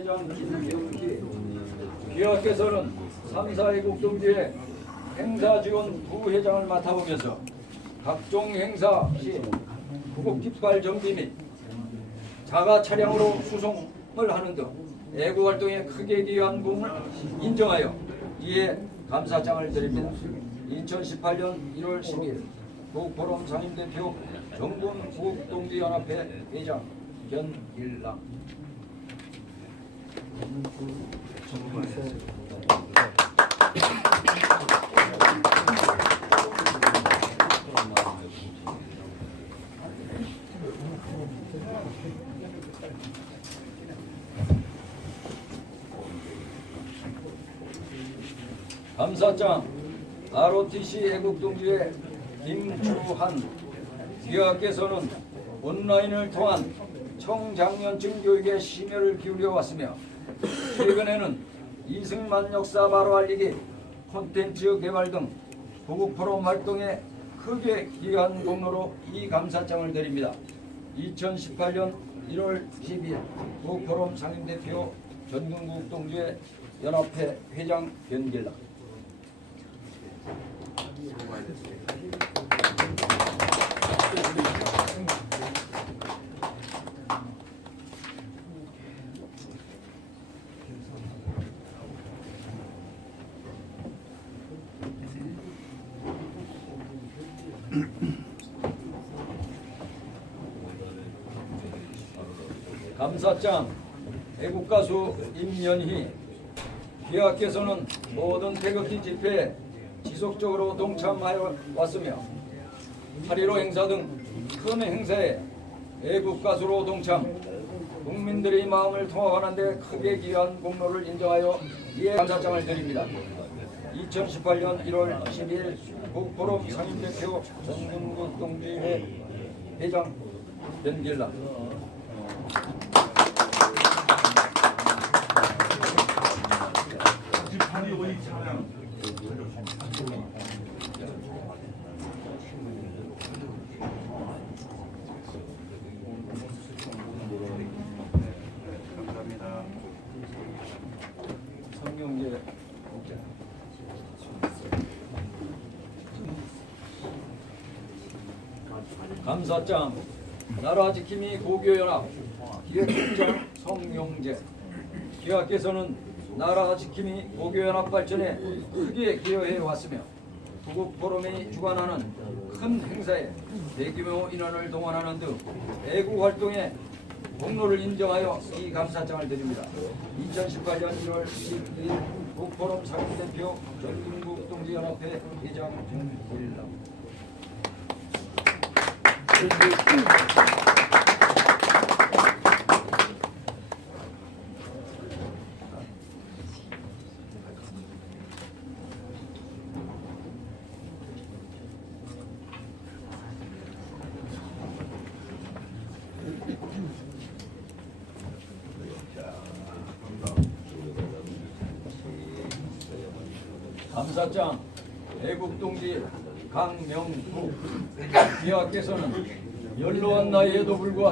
회장 김경기 기업께서는 3, 4회국 동지의 행사 지원 부회장을 맡아오면서 각종 행사 시 구국 깃발 정비 및 자가 차량으로 수송을 하는 등 애국 활동에 크게 기여한 공을 인정하여 이에 감사장을 드립니다. 2018년 1월 10일 국포럼 상임대표 정군 국동지연합회 회장 견일랑 감사장 ROTC 애국동지회 김주한 기하께서는 온라인을 통한 청장년층 교육에 심혈을 기울여 왔으며 최근에는 이승만 역사 바로 알리기 콘텐츠 개발 등 부국 포럼 활동에 크게 기여한 공로로 이 감사장을 드립니다. 2018년 1월 12일 부국 포럼 상임대표 전국국 동지회 연합회 회장 변길라 감사장 애국가수 임연희 기하께서는 모든 태극기 집회에 지속적으로 동참하여 왔으며 8.15 행사 등 큰 행사에 애국가수로 동참 국민들의 마음을 통합하는 데 크게 기여한 공로를 인정하여 이에 감사장을 드립니다. 2018년 1월 12일 국포럼 상임대표 전문국 동지회 회장 변길라 성경제 목자. 감사장 나라 지킴이 고교연합 기획국장 성용재 기하께서는 나라 지킴이 고교연합 발전에 크게 기여해 왔으며 부국 포럼이 주관하는 큰 행사에 대규모 인원을 동원하는 등 애국 활동에 공로를 인정하여 이 감사장을 드립니다. 2018년 1월 12일 국포럼 상임대표 전국국 동지연합회 회장 김일남 감사장 애국 동지 강명구. 기하께서는 연로한 나이에도 불구하고